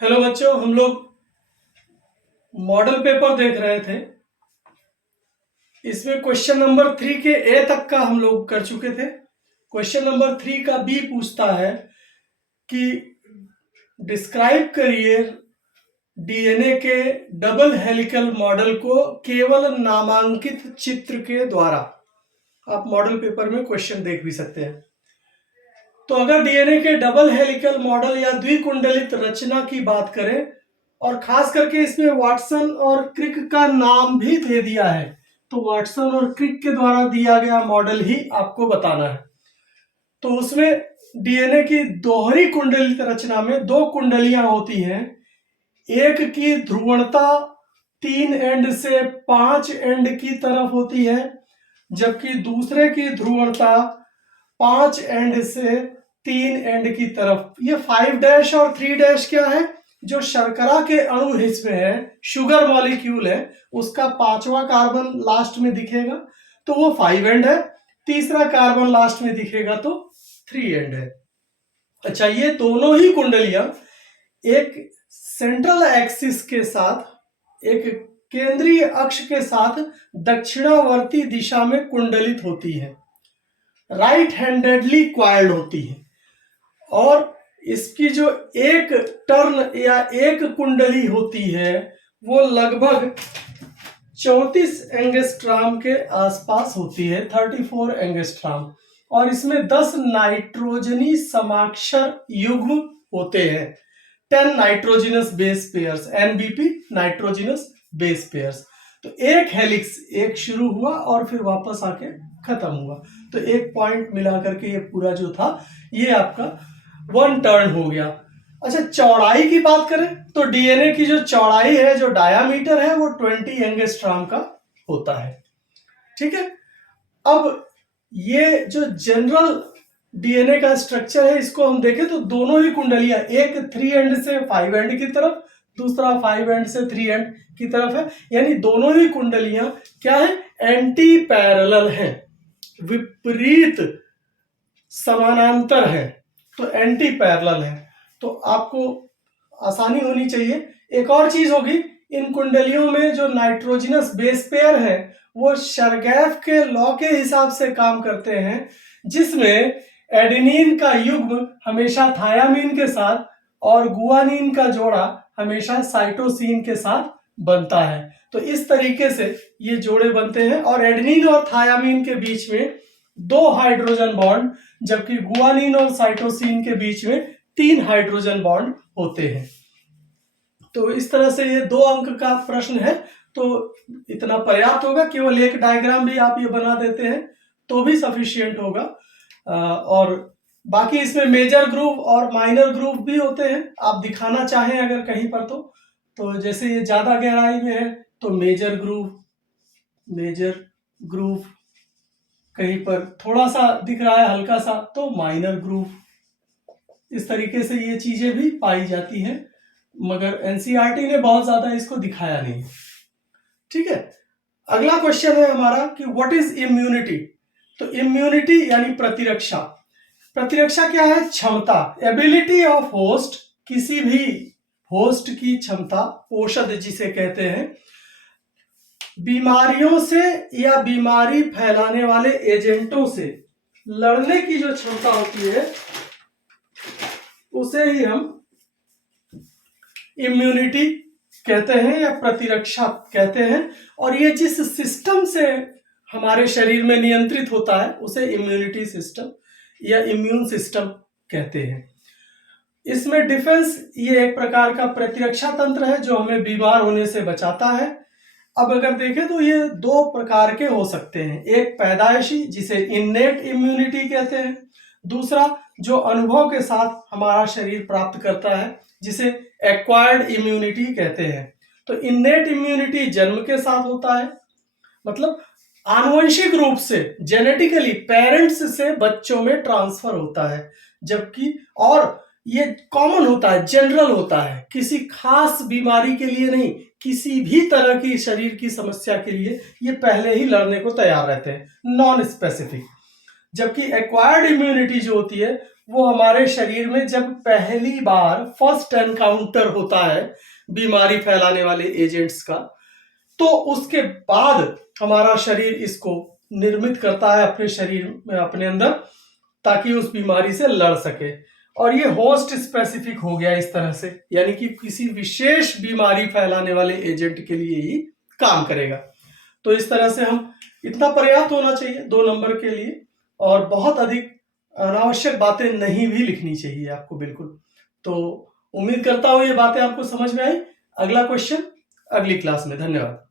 Hello बच्चों, हम लोग मॉडल पेपर देख रहे थे। इसमें क्वेश्चन नंबर 3 के ए तक का हम लोग कर चुके थे। क्वेश्चन नंबर 3 का बी पूछता है कि डिस्क्राइब करिए डीएनए के डबल हेलिकल मॉडल को केवल नामांकित चित्र के द्वारा। आप मॉडल पेपर में क्वेश्चन देख भी सकते हैं। तो अगर डीएनए के डबल हेलिकल मॉडल या द्विकुंडलित रचना की बात करें, और खास करके इसमें वाटसन और क्रिक का नाम भी दे दिया है, तो वाटसन और क्रिक के द्वारा दिया गया मॉडल ही आपको बताना है। तो उसमें डीएनए की दोहरी कुंडलित रचना में दो कुंडलियां होती हैं। एक की ध्रुवणता 3 एंड से 5 एंड की तरफ होती है, जबकि दूसरे की ध्रुवणता 5 एंड से 3 एंड की तरफ। ये 5' और 3' क्या है? जो शर्करा के अणु हिस्से है, शुगर मॉलिक्यूल है, उसका 5वां कार्बन लास्ट में दिखेगा तो वो 5 एंड है। तीसरा कार्बन लास्ट में दिखेगा तो 3 एंड है। अच्छा, ये दोनों ही कुंडलियां एक सेंट्रल एक्सिस के साथ, एक केंद्रीय अक्ष के साथ दक्षिणावर्ती दिशा में कुंडलित होती है, राइट हैंडेडली क्वाइल्ड होती है। और इसकी जो एक टर्न या एक कुंडली होती है वो लगभग 34 एंगस्ट्राम के आसपास होती है, 34 एंगस्ट्राम। और इसमें 10 नाइट्रोजनी समाक्षर युग्म होते हैं, 10 nitrogenous base pairs, NBP nitrogenous base pairs. तो एक हेलिक्स एक शुरू हुआ और फिर वापस आके खत्म हुआ, तो एक पॉइंट मिला करके ये पूरा जो था ये आपका 1 टर्न हो गया। अच्छा, चौड़ाई की बात करें तो डीएनए की जो चौड़ाई है, जो डायामीटर है, वो 20 एंगस्ट्राम का होता है। ठीक है। अब ये जो जनरल डीएनए का स्ट्रक्चर है, इसको हम देखें तो दोनों ही कुंडलियां, एक 3 एंड से 5 एंड की तरफ, दूसरा 5 एंड से 3 एंड की तरफ है। यानी दोनों ही कुंडलियां क्या है? एंटी पैरेलल है, विपरीत समानांतर है, तो एंटी पैरेलल है। तो आपको आसानी होनी चाहिए। एक और चीज होगी, इन कुंडलियों में जो नाइट्रोजिनस बेस पेयर है वो शरगैफ के लॉ के हिसाब से काम करते हैं, जिसमें एडेनिन का युग्म हमेशा थायामीन के साथ और गुआनिन का जोड़ा हमेशा साइटोसिन के साथ बनता है। तो इस तरीके से ये जोड़े बनते हैं, और एडेनिन और थायामीन के बीच में 2 हाइड्रोजन बॉन्ड, जबकि गुआनिन और साइटोसिन के बीच में 3 हाइड्रोजन बॉन्ड होते हैं। तो इस तरह से ये 2 अंक का प्रश्न है, तो इतना पर्याप्त होगा। केवल एक डायग्राम भी आप ये बना देते हैं तो भी सफिशिएंट होगा। और बाकी इसमें मेजर ग्रूव और माइनर ग्रूव भी होते हैं, आप दिखाना चाहें अगर कहीं पर तो जैसे ये ज्यादा गहराई में है तो मेजर ग्रूव, कहीं पर थोड़ा सा दिख रहा है हल्का सा तो माइनर ग्रूव। इस तरीके से ये चीजें भी पाई जाती हैं, मगर एनसीईआरटी ने बहुत ज्यादा इसको दिखाया नहीं। ठीक है। अगला क्वेश्चन है हमारा कि व्हाट इज इम्यूनिटी। तो इम्यूनिटी यानी प्रतिरक्षा। प्रतिरक्षा क्या है? क्षमता, एबिलिटी ऑफ होस्ट, किसी भी होस्ट की क्षमता, औषध जिसे कहते हैं, बीमारियों से या बीमारी फैलाने वाले एजेंटों से लड़ने की जो क्षमता होती है उसे ही हम इम्यूनिटी कहते हैं या प्रतिरक्षा कहते हैं। और ये जिस सिस्टम से हमारे शरीर में नियंत्रित होता है उसे इम्यूनिटी सिस्टम या इम्यून सिस्टम कहते हैं। इसमें डिफेंस, ये एक प्रकार का प्रतिरक्षा तंत्र है जो हमें बीमार होने से बचाता है। अब अगर देखें तो ये 2 प्रकार के हो सकते हैं, एक पैदाइशी जिसे इन्नेट इम्यूनिटी कहते हैं, दूसरा जो अनुभव के साथ हमारा शरीर प्राप्त करता है जिसे एक्वायर्ड इम्यूनिटी कहते हैं। तो इन्नेट इम्यूनिटी जन्म के साथ होता है, मतलब आनुवंशिक रूप से, जेनेटिकली पेरेंट्स से बच्चों में ट्रांसफर होता है, जबकि और ये कॉमन होता है, जनरल होता है, किसी खास बीमारी के लिए नहीं, किसी भी तरह की शरीर की समस्या के लिए ये पहले ही लड़ने को तैयार रहते हैं, नॉन स्पेसिफिक। जबकि एक्वायर्ड इम्यूनिटी जो होती है वो हमारे शरीर में जब पहली बार फर्स्ट एनकाउंटर होता है बीमारी फैलाने वाले एजेंट्स का, तो उसके बाद हमारा शरीर इसको निर्मित करता है अपने शरीर में, अपने अंदर, ताकि उस बीमारी से लड़ सके। और ये होस्ट स्पेसिफिक हो गया इस तरह से, यानी कि किसी विशेष बीमारी फैलाने वाले एजेंट के लिए ही काम करेगा। तो इस तरह से हम, इतना पर्याप्त होना चाहिए 2 नंबर के लिए, और बहुत अधिक अनावश्यक बातें नहीं भी लिखनी चाहिए आपको, बिल्कुल। तो उम्मीद करता हूं ये बातें आपको समझ में आई। अगला क्वेश्चन अगली क्लास में। धन्यवाद।